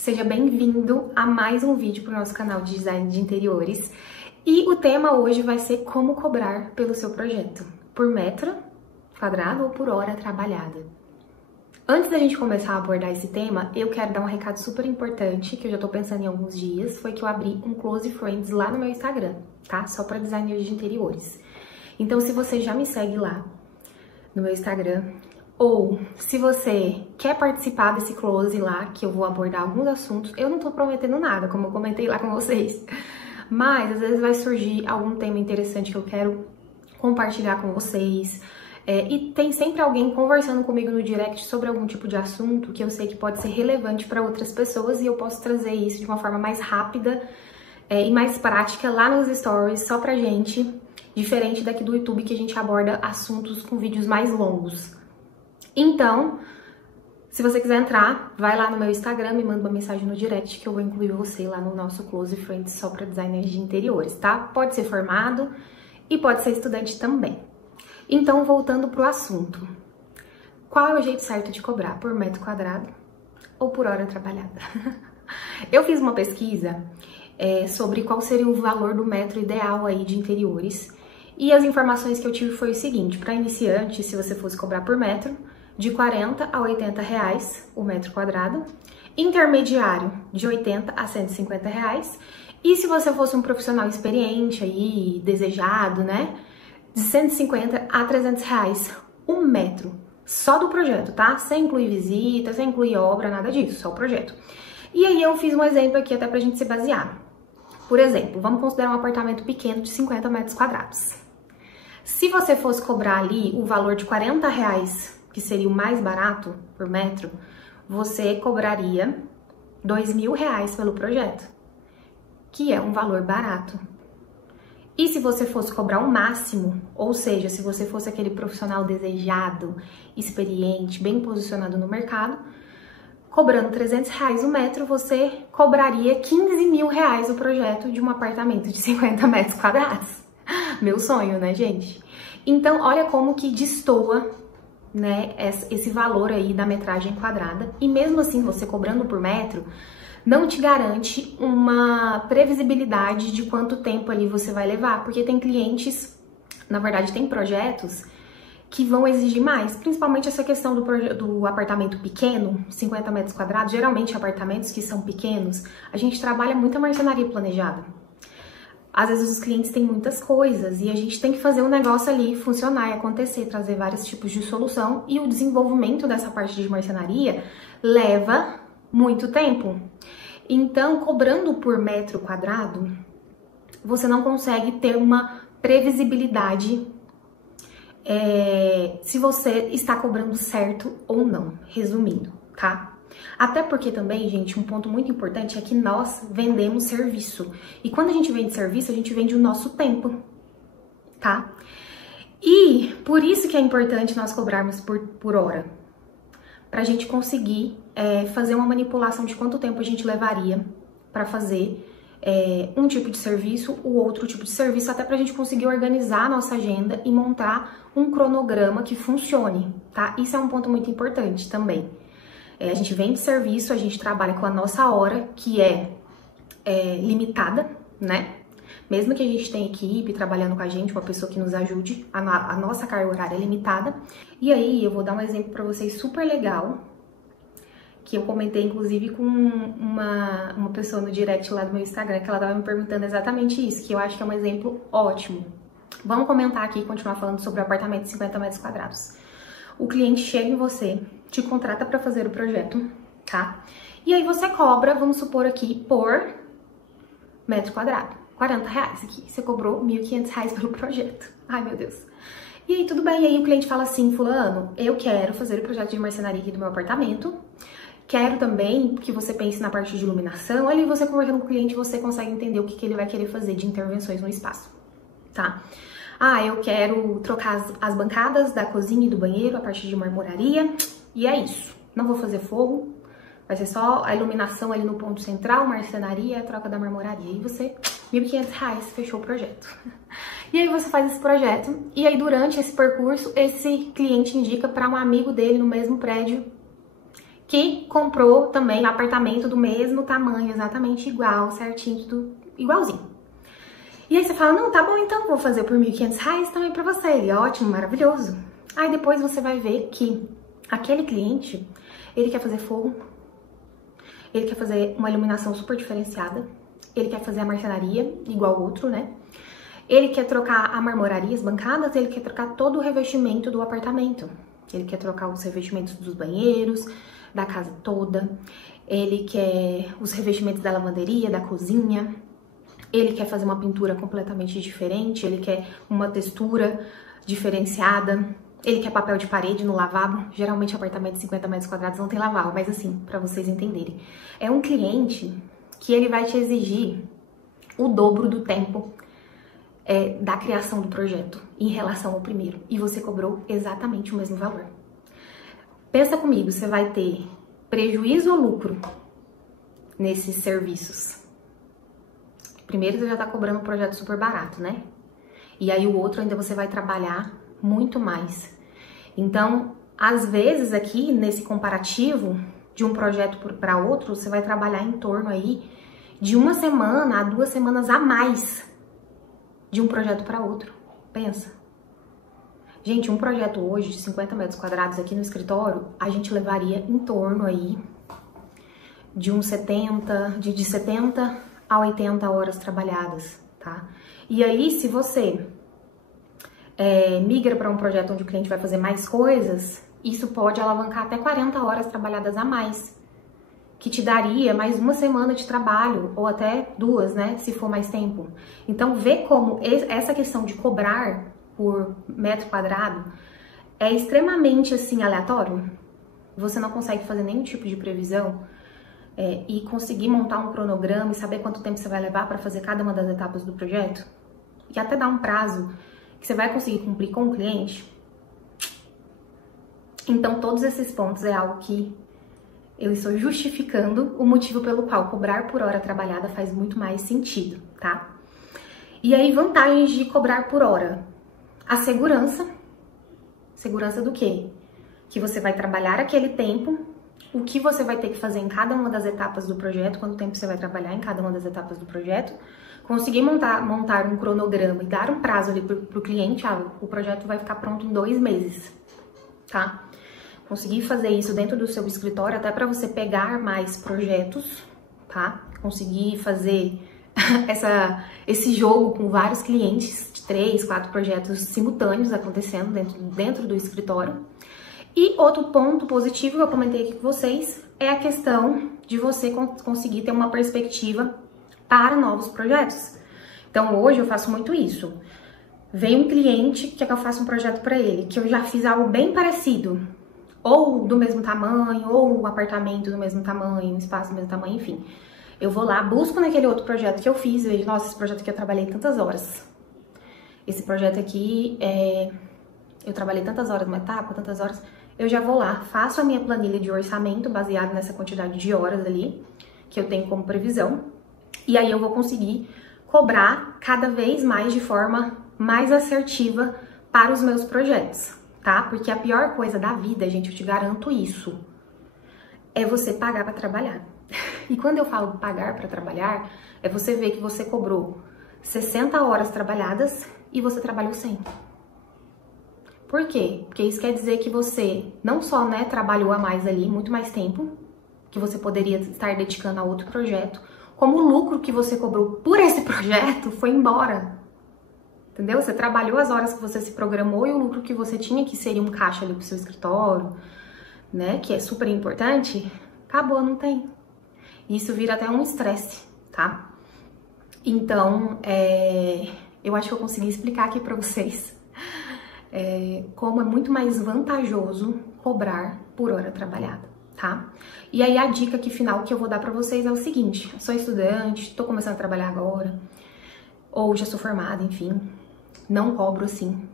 Seja bem-vindo a mais um vídeo para o nosso canal de design de interiores. E o tema hoje vai ser como cobrar pelo seu projeto, por metro quadrado ou por hora trabalhada. Antes da gente começar a abordar esse tema, eu quero dar um recado super importante, que eu já tô pensando em alguns dias, foi que eu abri um Close Friends lá no meu Instagram, tá? Só para designers de interiores. Então, se você já me segue lá no meu Instagram, ou se você quer participar desse close lá, que eu vou abordar alguns assuntos, eu não tô prometendo nada, como eu comentei lá com vocês, mas às vezes vai surgir algum tema interessante que eu quero compartilhar com vocês, e tem sempre alguém conversando comigo no direct sobre algum tipo de assunto que eu sei que pode ser relevante para outras pessoas e eu posso trazer isso de uma forma mais rápida e mais prática lá nos stories, só pra gente, diferente daqui do YouTube que a gente aborda assuntos com vídeos mais longos. Então, se você quiser entrar, vai lá no meu Instagram, me manda uma mensagem no direct que eu vou incluir você lá no nosso Close Friends só para designers de interiores, tá? Pode ser formado e pode ser estudante também. Então, voltando pro assunto. Qual é o jeito certo de cobrar? Por metro quadrado ou por hora trabalhada? Eu fiz uma pesquisa sobre qual seria o valor do metro ideal aí de interiores. E as informações que eu tive foi o seguinte: para iniciante, se você fosse cobrar por metro, de 40 a 80 reais o metro quadrado, intermediário de 80 a 150 reais, e se você fosse um profissional experiente aí, desejado, né, de 150 a 300 reais um metro, só do projeto, tá? Sem incluir visita, sem incluir obra, nada disso, só o projeto. E aí eu fiz um exemplo aqui até pra gente se basear. Por exemplo, vamos considerar um apartamento pequeno de 50 metros quadrados. Se você fosse cobrar ali o valor de 40 reais, que seria o mais barato por metro, você cobraria R$2.000 pelo projeto, que é um valor barato. E se você fosse cobrar o máximo, ou seja, se você fosse aquele profissional desejado, experiente, bem posicionado no mercado, cobrando R$300 o metro, você cobraria R$15.000 o projeto de um apartamento de 50 metros quadrados. Meu sonho, né, gente? Então, olha como que destoa, né, esse valor aí da metragem quadrada. E mesmo assim, você cobrando por metro, não te garante uma previsibilidade de quanto tempo ali você vai levar, porque tem clientes, na verdade, tem projetos que vão exigir mais, principalmente essa questão do apartamento pequeno, 50 metros quadrados. Geralmente, apartamentos que são pequenos, a gente trabalha muita marcenaria planejada. Às vezes os clientes têm muitas coisas e a gente tem que fazer o negócio ali funcionar e acontecer, trazer vários tipos de solução, e o desenvolvimento dessa parte de marcenaria leva muito tempo. Então, cobrando por metro quadrado, você não consegue ter uma previsibilidade se você está cobrando certo ou não, resumindo, tá? Até porque também, gente, um ponto muito importante é que nós vendemos serviço. E quando a gente vende serviço, a gente vende o nosso tempo, tá? E por isso que é importante nós cobrarmos por hora. Pra gente conseguir fazer uma manipulação de quanto tempo a gente levaria pra fazer um tipo de serviço ou outro tipo de serviço, até pra gente conseguir organizar a nossa agenda e montar um cronograma que funcione, tá? Isso é um ponto muito importante também. A gente vende serviço, a gente trabalha com a nossa hora, que é limitada, né? Mesmo que a gente tenha equipe trabalhando com a gente, uma pessoa que nos ajude, a nossa carga horária é limitada. E aí, eu vou dar um exemplo pra vocês super legal, que eu comentei, inclusive, com uma pessoa no direct lá do meu Instagram, que ela tava me perguntando exatamente isso, que eu acho que é um exemplo ótimo. Vamos comentar aqui e continuar falando sobre o apartamento de 50 metros quadrados. O cliente chega em você, te contrata para fazer o projeto, tá? E aí você cobra, vamos supor aqui, por metro quadrado, R$40 aqui. Você cobrou R$1.500 pelo projeto. Ai, meu Deus. E aí, tudo bem? E aí o cliente fala assim: fulano, eu quero fazer o projeto de marcenaria aqui do meu apartamento. Quero também que você pense na parte de iluminação. Aí você conversando com o cliente, você consegue entender o que ele vai querer fazer de intervenções no espaço, tá? Ah, eu quero trocar as bancadas da cozinha e do banheiro a partir de marmoraria. E é isso. Não vou fazer forro. Vai ser só a iluminação ali no ponto central, marcenaria e a troca da marmoraria. E você, R$1.500, fechou o projeto. E aí você faz esse projeto. E aí durante esse percurso, esse cliente indica para um amigo dele no mesmo prédio que comprou também apartamento do mesmo tamanho, exatamente igual, certinho, tudo igualzinho. E aí você fala, não, tá bom, então vou fazer por R$1.500 também pra você. Ele, ótimo, maravilhoso. Aí depois você vai ver que aquele cliente, ele quer fazer forro, ele quer fazer uma iluminação super diferenciada, ele quer fazer a marcenaria igual o outro, né? Ele quer trocar a marmoraria, as bancadas, ele quer trocar todo o revestimento do apartamento. Ele quer trocar os revestimentos dos banheiros, da casa toda. Ele quer os revestimentos da lavanderia, da cozinha. Ele quer fazer uma pintura completamente diferente. Ele quer uma textura diferenciada. Ele quer papel de parede no lavabo. Geralmente apartamento de 50 metros quadrados não tem lavabo, mas assim, para vocês entenderem. É um cliente que ele vai te exigir o dobro do tempo da criação do projeto em relação ao primeiro, e você cobrou exatamente o mesmo valor. Pensa comigo, você vai ter prejuízo ou lucro nesses serviços? Primeiro você já tá cobrando um projeto super barato, né? E aí o outro ainda você vai trabalhar muito mais. Então, às vezes aqui nesse comparativo de um projeto para outro, você vai trabalhar em torno aí de 1 semana a 2 semanas a mais de um projeto para outro. Pensa. Gente, um projeto hoje de 50 metros quadrados aqui no escritório, a gente levaria em torno aí de uns 70 a 80 horas trabalhadas, tá? E aí, se você migra para um projeto onde o cliente vai fazer mais coisas, isso pode alavancar até 40 horas trabalhadas a mais, que te daria mais 1 semana de trabalho, ou até 2, né, se for mais tempo. Então, vê como essa questão de cobrar por metro quadrado é extremamente, assim, aleatório. Você não consegue fazer nenhum tipo de previsão e conseguir montar um cronograma e saber quanto tempo você vai levar para fazer cada uma das etapas do projeto. E até dar um prazo que você vai conseguir cumprir com o cliente. Então, todos esses pontos é algo que eu estou justificando o motivo pelo qual cobrar por hora trabalhada faz muito mais sentido, tá? E aí, vantagens de cobrar por hora. A segurança. Segurança do quê? Que você vai trabalhar aquele tempo, o que você vai ter que fazer em cada uma das etapas do projeto, quanto tempo você vai trabalhar em cada uma das etapas do projeto, conseguir montar um cronograma e dar um prazo ali pro cliente, o projeto vai ficar pronto em 2 meses, tá? Conseguir fazer isso dentro do seu escritório, até para você pegar mais projetos, tá? Conseguir fazer esse jogo com vários clientes, de 3, 4 projetos simultâneos acontecendo dentro do escritório. E outro ponto positivo que eu comentei aqui com vocês é a questão de você conseguir ter uma perspectiva para novos projetos. Então, hoje eu faço muito isso. Vem um cliente que quer que eu faça um projeto para ele, que eu já fiz algo bem parecido, ou do mesmo tamanho, ou um apartamento do mesmo tamanho, um espaço do mesmo tamanho, enfim. Eu vou lá, busco naquele outro projeto que eu fiz, vejo, nossa, esse projeto aqui eu trabalhei tantas horas. Esse projeto aqui, eu trabalhei tantas horas numa etapa, tantas horas. Eu já vou lá, faço a minha planilha de orçamento baseada nessa quantidade de horas ali, que eu tenho como previsão. E aí eu vou conseguir cobrar cada vez mais de forma mais assertiva para os meus projetos, tá? Porque a pior coisa da vida, gente, eu te garanto isso, é você pagar para trabalhar. E quando eu falo pagar para trabalhar, é você ver que você cobrou 60 horas trabalhadas e você trabalhou 100. Por quê? Porque isso quer dizer que você não só, né, trabalhou a mais ali, muito mais tempo, que você poderia estar dedicando a outro projeto, como o lucro que você cobrou por esse projeto foi embora. Entendeu? Você trabalhou as horas que você se programou e o lucro que você tinha, que seria um caixa ali pro seu escritório, né, que é super importante, acabou, não tem. Isso vira até um estresse, tá? Então, eu acho que eu consegui explicar aqui pra vocês como é muito mais vantajoso cobrar por hora trabalhada, tá? E aí a dica aqui final que eu vou dar pra vocês é o seguinte: sou estudante, tô começando a trabalhar agora, ou já sou formada, enfim, não cobro assim.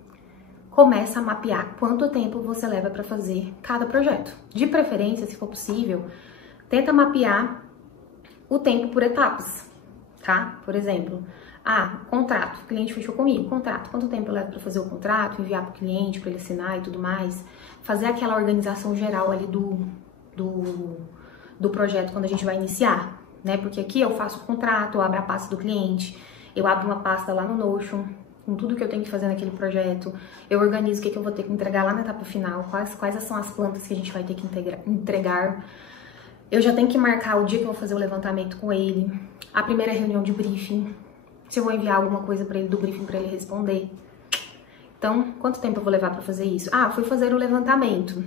Começa a mapear quanto tempo você leva pra fazer cada projeto. De preferência, se for possível, tenta mapear o tempo por etapas, tá? Por exemplo, contrato, o cliente fechou comigo, contrato, quanto tempo eu levo para fazer o contrato, enviar para o cliente, para ele assinar e tudo mais, fazer aquela organização geral ali do projeto quando a gente vai iniciar, né? Porque aqui eu faço o contrato, eu abro a pasta do cliente, eu abro uma pasta lá no Notion, com tudo que eu tenho que fazer naquele projeto, eu organizo o que eu vou ter que entregar lá na etapa final, quais são as plantas que a gente vai ter que entregar. Eu já tenho que marcar o dia que eu vou fazer o levantamento com ele, a primeira reunião de briefing, se eu vou enviar alguma coisa para ele do briefing para ele responder. Então, quanto tempo eu vou levar para fazer isso? Ah, fui fazer o levantamento.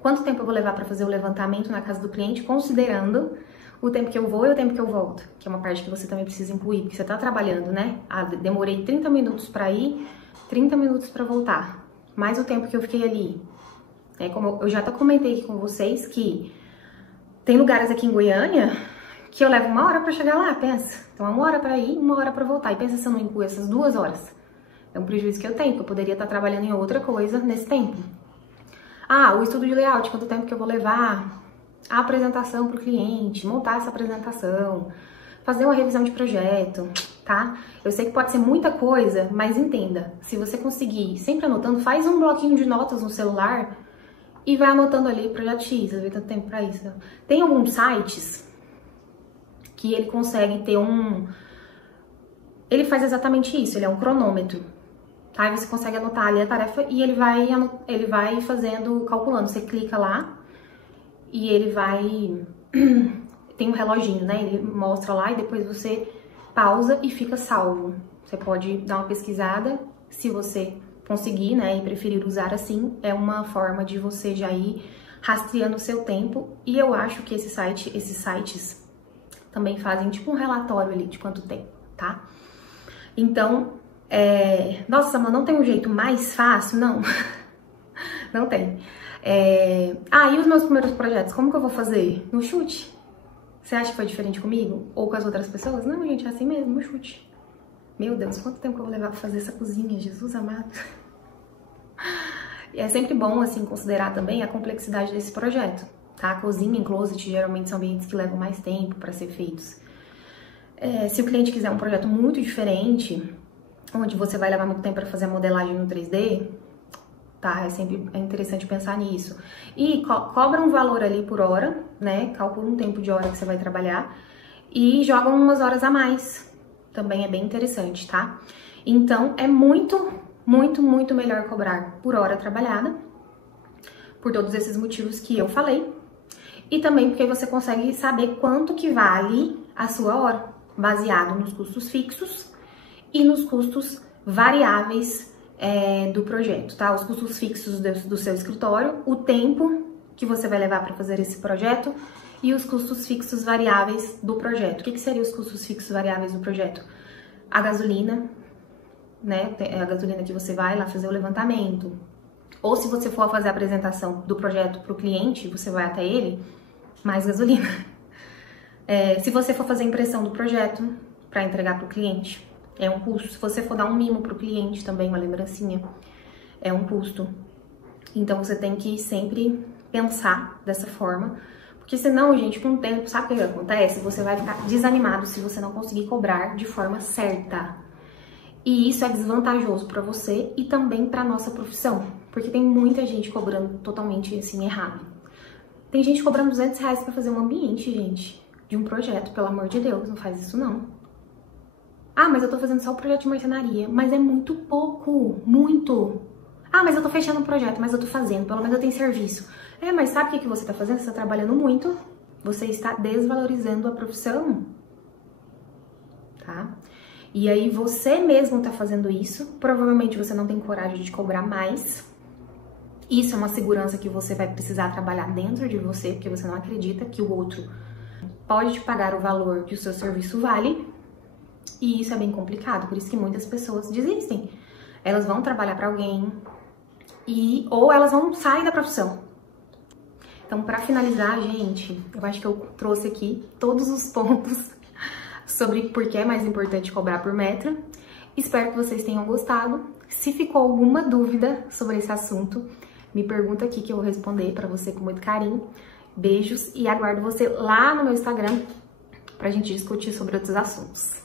Quanto tempo eu vou levar para fazer o levantamento na casa do cliente, considerando o tempo que eu vou e o tempo que eu volto, que é uma parte que você também precisa incluir, porque você tá trabalhando, né? Ah, demorei 30 minutos para ir, 30 minutos para voltar, mais o tempo que eu fiquei ali. É, como eu já até comentei aqui com vocês que tem lugares aqui em Goiânia que eu levo 1 hora para chegar lá, pensa. Então é 1 hora para ir, 1 hora para voltar. E pensa se eu não incluo essas 2 horas. É um prejuízo que eu tenho, porque eu poderia estar trabalhando em outra coisa nesse tempo. Ah, o estudo de layout, quanto tempo que eu vou levar? A apresentação para o cliente, montar essa apresentação, fazer uma revisão de projeto, tá? Eu sei que pode ser muita coisa, mas entenda, se você conseguir, sempre anotando, faz um bloquinho de notas no celular e vai anotando ali, projeto X, eu tenho tanto tempo para isso. Tem alguns sites que ele consegue ter ele faz exatamente isso, ele é um cronômetro, tá? Aí você consegue anotar ali a tarefa e ele vai fazendo, calculando, você clica lá, e ele vai... tem um reloginho, né? Ele mostra lá e depois você pausa e fica salvo. Você pode dar uma pesquisada, se você conseguir, né? E preferir usar assim, é uma forma de você já ir rastreando o seu tempo. E eu acho que esses sites também fazem tipo um relatório ali de quanto tempo, tá? Então, nossa, mas não tem um jeito mais fácil? Não, não tem. E os meus primeiros projetos, como que eu vou fazer? No chute? Você acha que foi diferente comigo? Ou com as outras pessoas? Não, gente, é assim mesmo, no chute. Meu Deus, quanto tempo que eu vou levar pra fazer essa cozinha, Jesus amado. E é sempre bom, assim, considerar também a complexidade desse projeto, tá? Cozinha e closet geralmente são ambientes que levam mais tempo para ser feitos. Se o cliente quiser um projeto muito diferente, onde você vai levar muito tempo para fazer a modelagem no 3D, tá? É interessante pensar nisso. E cobra um valor ali por hora, né? Calcula um tempo de hora que você vai trabalhar e joga umas horas a mais. Também é bem interessante, tá? Então, é muito, muito, muito melhor cobrar por hora trabalhada, por todos esses motivos que eu falei, e também porque você consegue saber quanto que vale a sua hora, baseado nos custos fixos e nos custos variáveis do projeto, tá? Os custos fixos do seu escritório, o tempo que você vai levar para fazer esse projeto e os custos fixos variáveis do projeto. O que seriam os custos fixos variáveis do projeto? A gasolina, né? A gasolina que você vai lá fazer o levantamento. Ou se você for fazer a apresentação do projeto para o cliente, você vai até ele, mais gasolina. Se você for fazer a impressão do projeto para entregar para o cliente, é um custo. Se você for dar um mimo para o cliente também, uma lembrancinha, é um custo. Então você tem que sempre pensar dessa forma, porque senão, gente, com o tempo, sabe o que acontece? Você vai ficar desanimado se você não conseguir cobrar de forma certa. E isso é desvantajoso para você e também para nossa profissão, porque tem muita gente cobrando totalmente assim errado. Tem gente cobrando R$200 para fazer um ambiente, gente, de um projeto, pelo amor de Deus, não faz isso não. Ah, mas eu tô fazendo só o projeto de marcenaria, mas é muito pouco, muito. Ah, mas eu tô fechando um projeto, mas eu tô fazendo, pelo menos eu tenho serviço. Mas sabe o que você tá fazendo? Você tá trabalhando muito, você está desvalorizando a profissão, tá? E aí você mesmo tá fazendo isso, provavelmente você não tem coragem de cobrar mais. Isso é uma segurança que você vai precisar trabalhar dentro de você, porque você não acredita que o outro pode te pagar o valor que o seu serviço vale. E isso é bem complicado, por isso que muitas pessoas desistem. Elas vão trabalhar para alguém ou elas vão sair da profissão. Então, para finalizar, gente, eu acho que eu trouxe aqui todos os pontos sobre por que é mais importante cobrar por metro. Espero que vocês tenham gostado. Se ficou alguma dúvida sobre esse assunto, me pergunta aqui que eu vou responder para você com muito carinho. Beijos e aguardo você lá no meu Instagram pra gente discutir sobre outros assuntos.